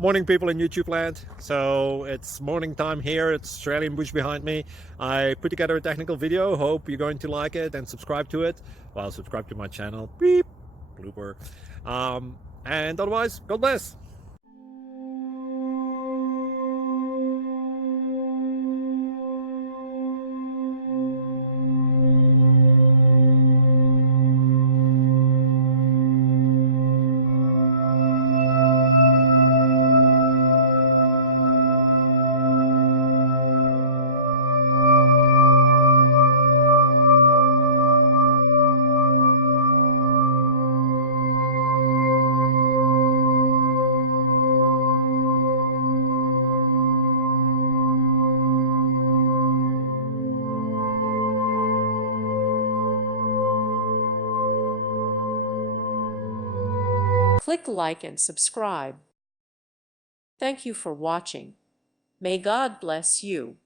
Morning, people in YouTube land. So it's morning time here. It's Australian bush behind me. I put together a technical video. Hope you're going to like it and subscribe to it. Well, subscribe to my channel. Beep. Blooper. And otherwise, God bless. Click like and subscribe. Thank you for watching. May God bless you.